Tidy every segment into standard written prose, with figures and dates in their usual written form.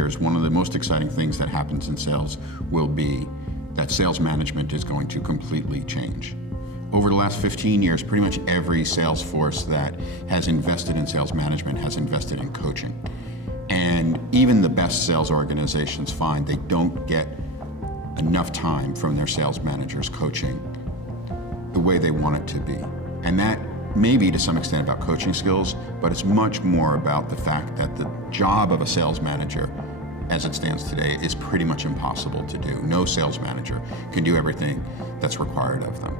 years, one of the most exciting things that happens in sales will be that sales management is going to completely change. Over the last 15 years, pretty much every sales force that has invested in sales management has invested in coaching. And even the best sales organizations find they don't get enough time from their sales managers coaching the way they want it to be. And that may be to some extent about coaching skills, but it's much more about the fact that the job of a sales manager as it stands today is pretty much impossible to do. No sales manager can do everything that's required of them.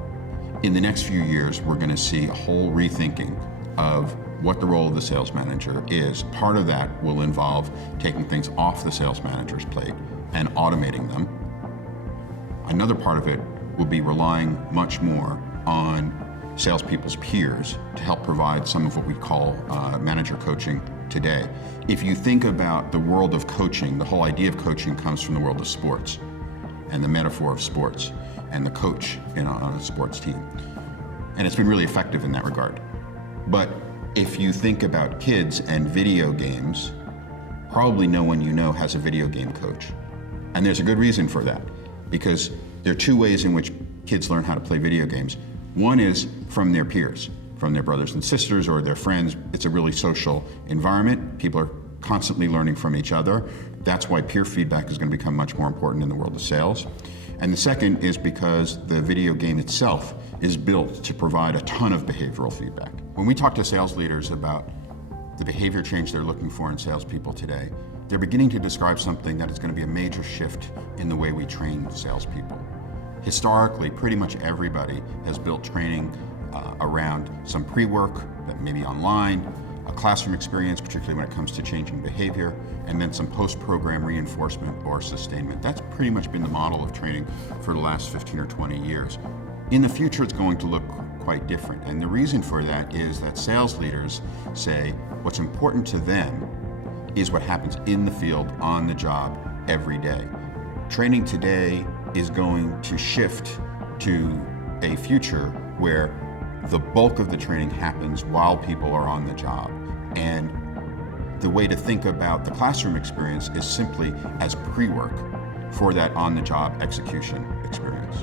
In the next few years, we're going to see a whole rethinking of what the role of the sales manager is. Part of that will involve taking things off the sales manager's plate and automating them. Another part of it will be relying much more on salespeople's peers to help provide some of what we call manager coaching today. If you think about the world of coaching, the whole idea of coaching comes from the world of sports and the metaphor of sports and the coach on a sports team. And it's been really effective in that regard. But if you think about kids and video games, probably no one you know has a video game coach. And there's a good reason for that, because there are two ways in which kids learn how to play video games. One is from their peers, from their brothers and sisters or their friends. It's a really social environment. People are constantly learning from each other. That's why peer feedback is going to become much more important in the world of sales. And the second is because the video game itself is built to provide a ton of behavioral feedback. When we talk to sales leaders about the behavior change they're looking for in salespeople today, they're beginning to describe something that is going to be a major shift in the way we train salespeople. Historically, pretty much everybody has built training around some pre-work that may be online, a classroom experience, particularly when it comes to changing behavior, and then some post-program reinforcement or sustainment. That's pretty much been the model of training for the last 15 or 20 years. In the future, it's going to look quite different. And the reason for that is that sales leaders say what's important to them is what happens in the field, on the job, every day. Training today is going to shift to a future where the bulk of the training happens while people are on the job. And the way to think about the classroom experience is simply as pre-work for that on-the-job execution experience.